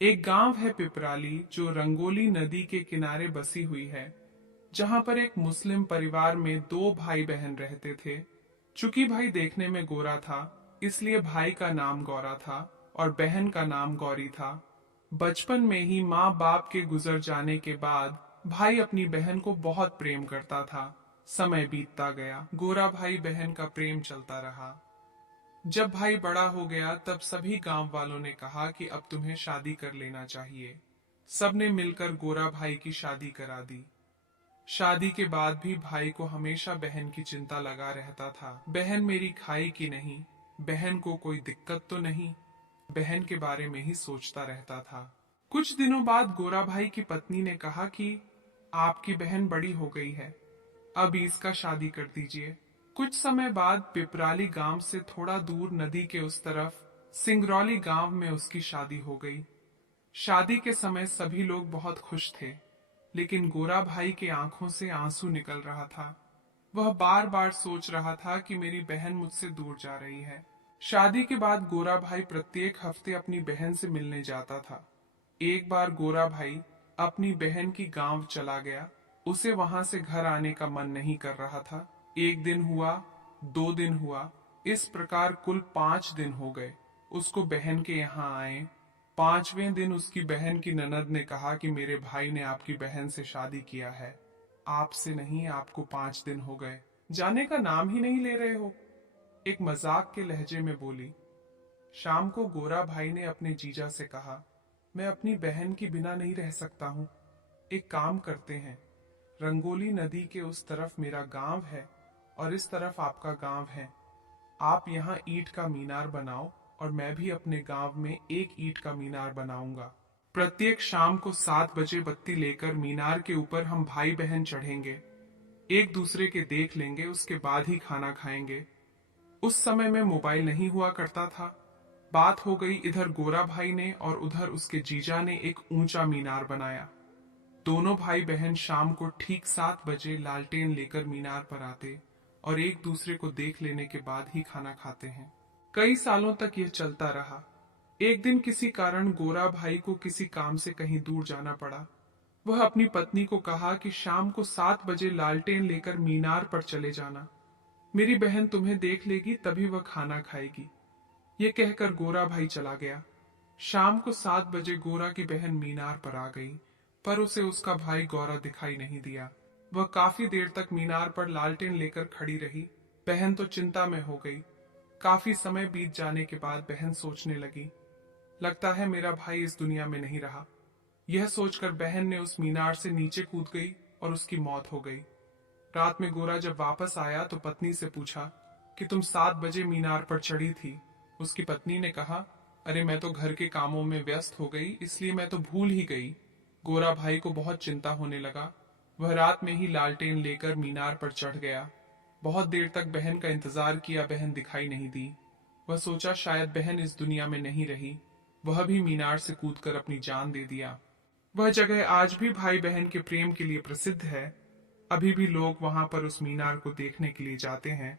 एक गांव है पिपराली जो रंगोली नदी के किनारे बसी हुई है, जहां पर एक मुस्लिम परिवार में दो भाई बहन रहते थे। चूंकि भाई देखने में गोरा था, इसलिए भाई का नाम गौरा था और बहन का नाम गौरी था। बचपन में ही माँ बाप के गुजर जाने के बाद भाई अपनी बहन को बहुत प्रेम करता था। समय बीतता गया, गोरा भाई बहन का प्रेम चलता रहा। जब भाई बड़ा हो गया तब सभी गांव वालों ने कहा कि अब तुम्हें शादी कर लेना चाहिए। सबने मिलकर गोरा भाई की शादी करा दी। शादी के बाद भी भाई को हमेशा बहन की चिंता लगा रहता था। बहन मेरी खाई कि नहीं, बहन को कोई दिक्कत तो नहीं, बहन के बारे में ही सोचता रहता था। कुछ दिनों बाद गोरा भाई की पत्नी ने कहा कि आपकी बहन बड़ी हो गई है, अब इसका शादी कर दीजिए। कुछ समय बाद पिपराली गांव से थोड़ा दूर नदी के उस तरफ सिंगरौली गांव में उसकी शादी हो गई। शादी के समय सभी लोग बहुत खुश थे, लेकिन गोरा भाई के आंखों से आंसू निकल रहा था। वह बार बार सोच रहा था कि मेरी बहन मुझसे दूर जा रही है। शादी के बाद गोरा भाई प्रत्येक हफ्ते अपनी बहन से मिलने जाता था। एक बार गोरा भाई अपनी बहन की गांव चला गया। उसे वहां से घर आने का मन नहीं कर रहा था। एक दिन हुआ, 2 दिन हुआ, इस प्रकार कुल 5 दिन हो गए उसको बहन के यहाँ आए। 5वें दिन उसकी बहन की ननद ने कहा कि मेरे भाई ने आपकी बहन से शादी किया है, आपसे नहीं, आपको 5 दिन हो गए, जाने का नाम ही नहीं ले रहे हो। एक मजाक के लहजे में बोली। शाम को गोरा भाई ने अपने जीजा से कहा, मैं अपनी बहन की बिना नहीं रह सकता हूँ। एक काम करते हैं, रंगोली नदी के उस तरफ मेरा गांव है और इस तरफ आपका गांव है। आप यहाँ ईंट का मीनार बनाओ और मैं भी अपने गांव में एक ईंट का मीनार बनाऊंगा। प्रत्येक शाम को 7 बजे बत्ती लेकर मीनार के ऊपर हम भाई बहन चढ़ेंगे, एक दूसरे के देख लेंगे, उसके बाद ही खाना खाएंगे। उस समय में मोबाइल नहीं हुआ करता था। बात हो गई, इधर गोरा भाई ने और उधर उसके जीजा ने एक ऊंचा मीनार बनाया। दोनों भाई बहन शाम को ठीक 7 बजे लालटेन लेकर मीनार पर आते और एक दूसरे को देख लेने के बाद ही खाना खाते हैं। कई सालों तक यह चलता रहा। एक दिन किसी कारण गोरा भाई को किसी काम से कहीं दूर जाना पड़ा। वह अपनी पत्नी को कहा कि शाम को 7 बजे लालटेन लेकर मीनार पर चले जाना, मेरी बहन तुम्हें देख लेगी तभी वह खाना खाएगी। ये कहकर गोरा भाई चला गया। शाम को 7 बजे गोरा की बहन मीनार पर आ गई, पर उसे उसका भाई गौरा दिखाई नहीं दिया। वह काफी देर तक मीनार पर लालटेन लेकर खड़ी रही। बहन तो चिंता में हो गई। काफी समय बीत जाने के बाद बहन सोचने लगी, लगता है मेरा भाई इस दुनिया में नहीं रहा। यह सोचकर बहन ने उस मीनार से नीचे कूद गई और उसकी मौत हो गई। रात में गोरा जब वापस आया तो पत्नी से पूछा कि तुम 7 बजे मीनार पर चढ़ी थी। उसकी पत्नी ने कहा, अरे मैं तो घर के कामों में व्यस्त हो गई, इसलिए मैं तो भूल ही गई। गोरा भाई को बहुत चिंता होने लगा। वह रात में ही लालटेन लेकर मीनार पर चढ़ गया। बहुत देर तक बहन का इंतजार किया, बहन दिखाई नहीं दी। वह सोचा शायद बहन इस दुनिया में नहीं रही। वह भी मीनार से कूदकर अपनी जान दे दिया। वह जगह आज भी भाई बहन के प्रेम के लिए प्रसिद्ध है। अभी भी लोग वहां पर उस मीनार को देखने के लिए जाते हैं।